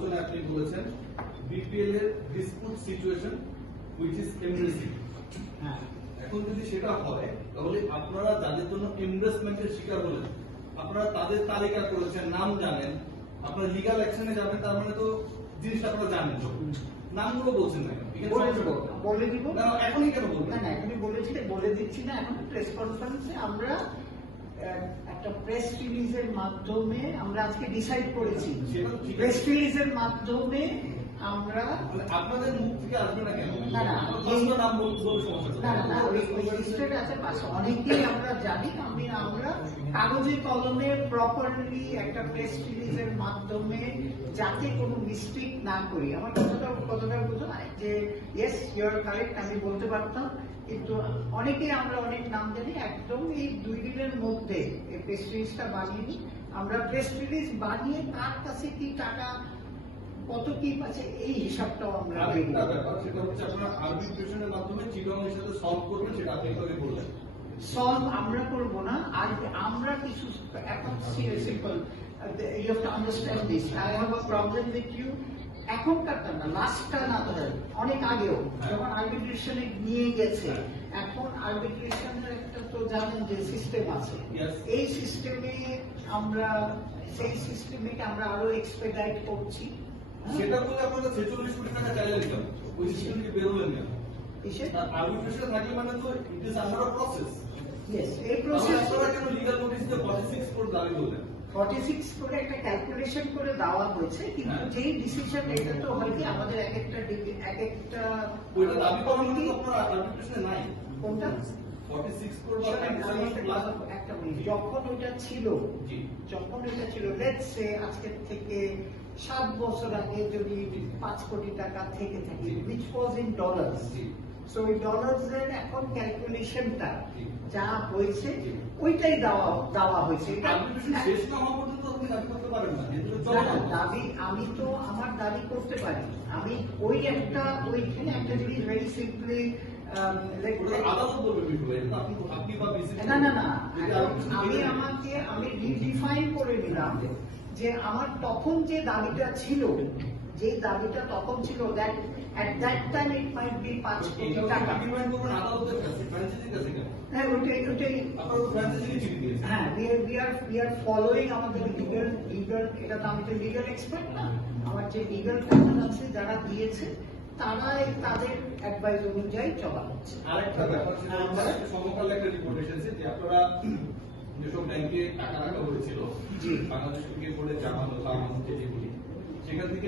আলোচনায় আপনি বলেছেন বিপিএল এর dispute situation which is embarrassing. হ্যাঁ, এখন যদি সেটা হয় তাহলে আপনারা যাদের জন্য ইনভেস্টমেন্টের শিকার হলেন আপনারা তাদের তালিকা করেছেন, নাম জানেন, আপনারা লিগ্যাল অ্যাকশনে যাবেন, তার মানে তো জিনিসটা আপনারা জানেন। নামগুলো বলছেন না বলে দিব না, এখনই কেন বলবেন? না এখনই বলেছি, বলে দিচ্ছি না। এখন প্রেস কনফারেন্সে আমরা একটা প্রেস রিলিজের মাধ্যমে আমরা আজকে ডিসাইড করেছি, প্রেস রিলিজের মাধ্যমে আমরা আপনাদের মুখ থেকে আসবে না কেন? না না নাম বলতে সমস্যা না না ওই লিস্টেড আছে পাশে অনেকেই আমরা জানি। আমরা কাগজে কলমে প্রপারলি একটা প্রেস রিলিজের মাধ্যমে যাতে কোনো মিস্টেক না করি। আমার কতটা বুঝো না যে ইয়েস ইউ আর কারেক্ট, আমি বলতে পারতাম, কিন্তু অনেকেই আমরা অনেক নাম জানি। একদম এই 2 দিনের মধ্যে এই প্রেস রিলিজটা বানিয়ে নিই। আমরা প্রেস রিলিজ বানিয়ে কার কাছে কি টাকা কত কি পাচ্ছে এই হিসাবটাও আমরা আরেকটা ব্যাপার, সেটা হচ্ছে আপনারা আরবিট্রেশনের মাধ্যমে চিটাগংয়ের সাথে সলভ করবেন, সেটা আপনি কিভাবে বললেন? সলভ আমরা করব না, আর আমরা কিছু এখন simple you have to understand this. I have a problem with you. এখনকারটা না, লাস্টটা না, ধরে অনেক আগেও যখন আরবিট্রেশনে নিয়ে গেছে, এখন আরবিট্রেশনের একটা তো জানেন যে সিস্টেম আছে, এই সিস্টেমে আমরা সেই সিস্টেমকে আমরা আরো এক্সপেডাইট করছি। সেটা বলে আপনারা 46 কোটি টাকা চাইলেন কেন? ওই সিস্টেম থেকে বেরোলেন কেন? আরবিট্রেশনে থাকলে মানে তো it is under a process. Yes, এই প্রসেস আপনারা কেন লিগ্যাল নোটিস দিয়ে 46 কোটি দাবি করলেন? 46 করে একটা ক্যালকুলেশন করে দেওয়া হয়েছে, কিন্তু যেই ডিসিশন এটা তো হয় কি আমাদের এক একটা ওইটা দাবি করার মতো আপনারা আরবিট্রেশনে নাই। কোনটা 46 কোটি বা 47 প্লাস একটা মিনিট, যখন ওটা ছিল লেটস সে আজকে থেকে 7 বছর আগে যদি 5 কোটি টাকা থেকে থাকে, which was in dollars, so ওই ডলার্স এর এখন ক্যালকুলেশনটা যা হয়েছে ওইটাই দেওয়া হয়েছে। শেষ না হওয়া পর্যন্ত আপনি দাবি করতে পারেন না। দাবি আমি তো আমার দাবি করতে পারি। আমি ওইখানে একটা জিনিস ভেরি সিম্পলি আমি রিডিফাইন করে নিলাম যে আমার তখন যে দাবিটা ছিল, that at that time it might be 5 কোটি টাকা। হ্যাঁ, ওটাই হ্যাঁ, we are following আমাদের লিগ্যাল এটা তো আমি তো লিগ্যাল এক্সপার্ট না, আমার যে লিগ্যাল কাউন্সিল আছে যারা দিয়েছে তারাই তাদের অ্যাডভাইস অনুযায়ী চলা হচ্ছে। আরেকটা ব্যাপার, সমকালে একটা রিপোর্ট এসেছে যে আপনারা যেসব ব্যাংকে টাকা রাখা হয়েছিল বাংলাদেশ ক্রিকেট বোর্ডের জামানত বা আমানত যেগুলি, সেখান থেকে